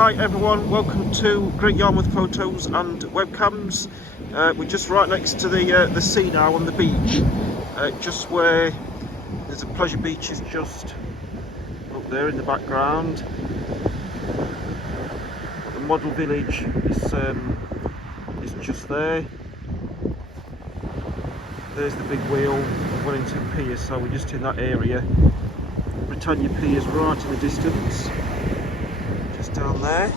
Hi everyone, welcome to Great Yarmouth Photos and Webcams. We're just right next to the sea now on the beach, just where there's a pleasure beach is just up there in the background. The model village is just there. There's the big wheel of Wellington Pier, so we're just in that area. Britannia Pier's right in the distance, just down there.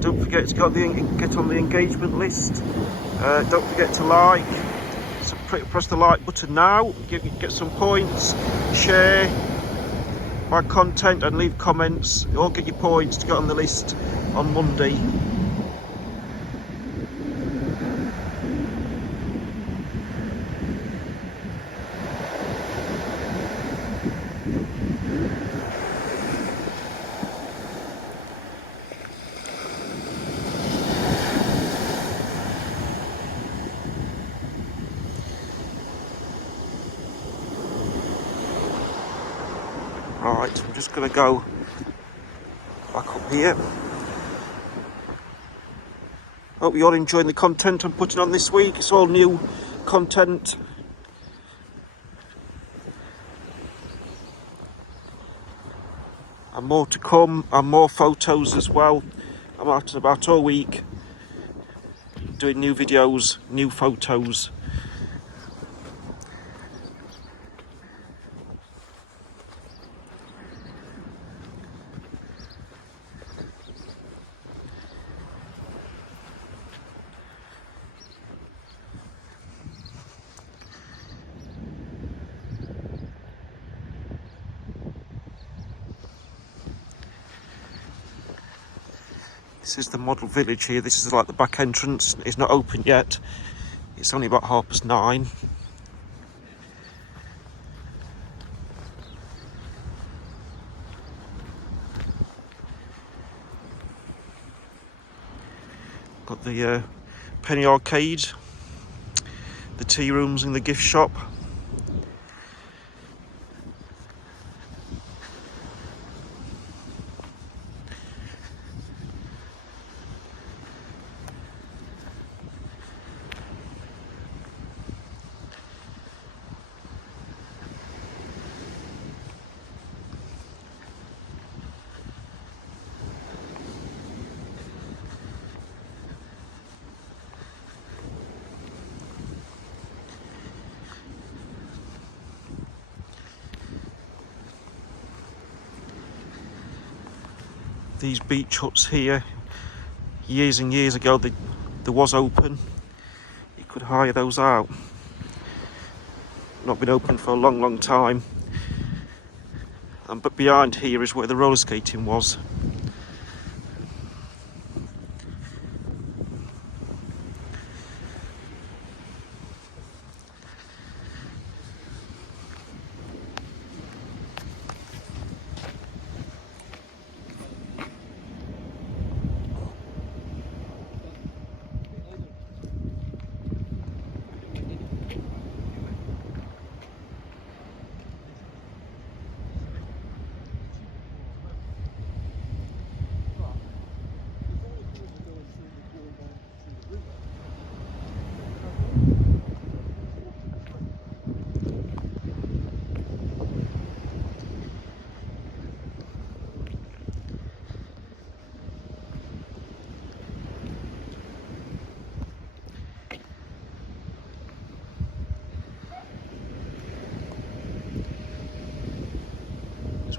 Don't forget to get on the engagement list. Don't forget to like. So press the like button now. Get some points. Share my content and leave comments. You'll get your points to get on the list on Monday. Right, I'm just going to go back up here. Hope you're enjoying the content I'm putting on this week. It's all new content. And more to come, and more photos as well. I'm out and about all week doing new videos, new photos. This is the model village here. This is like the back entrance. It's not open yet. It's only about 9:30. Got the penny arcade, the tea rooms and the gift shop. These beach huts here, years and years ago, there was open. You could hire those out. Not been open for a long time. But behind here is where the roller skating was.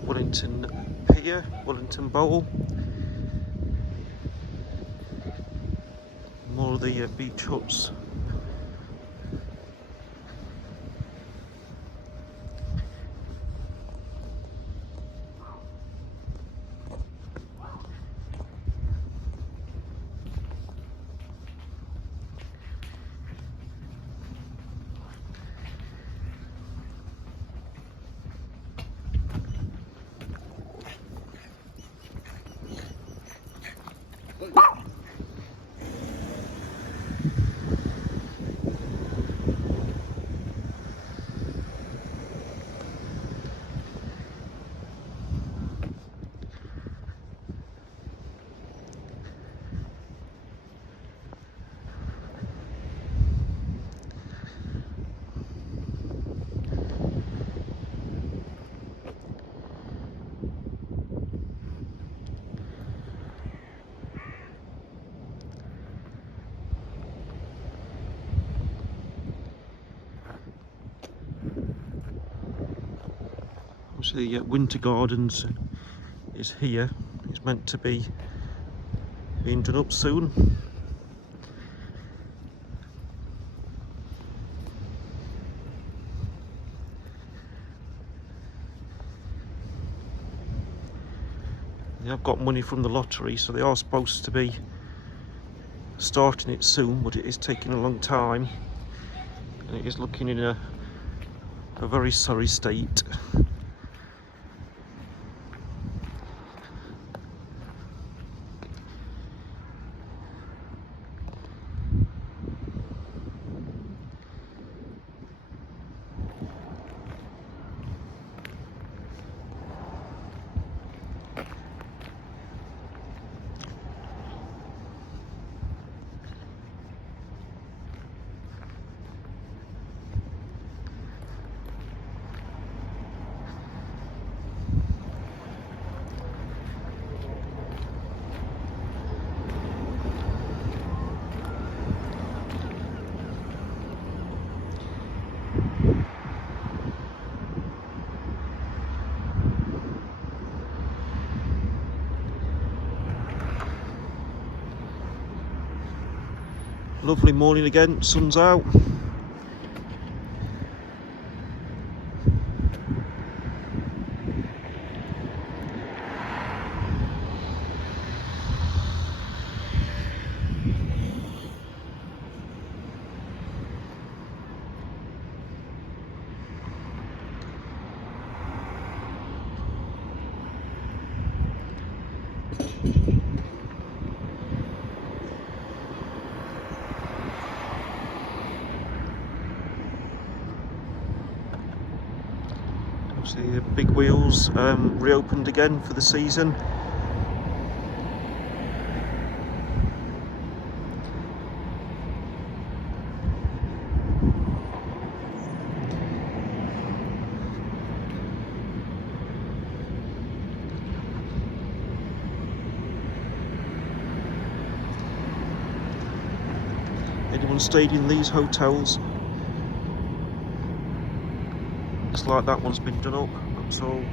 Wellington Pier, Wellington Bowl. More of the beach huts. So the winter gardens is here. It's meant to be being done up soon. They have got money from the lottery, so they are supposed to be starting it soon, but it is taking a long time, and it is looking in a very sorry state. Lovely morning again, sun's out. See the big wheels reopened again for the season. Anyone stayed in these hotels? Looks like that one's been done up. That's all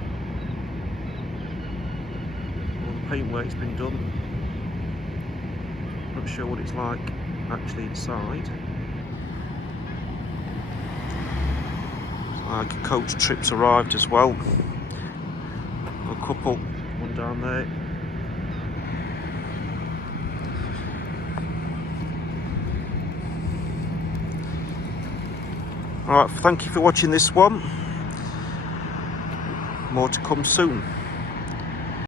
the paintwork's been done. Not sure what it's like actually inside. Looks like coach trips arrived as well. A couple, one down there. Alright, thank you for watching this one. More to come soon.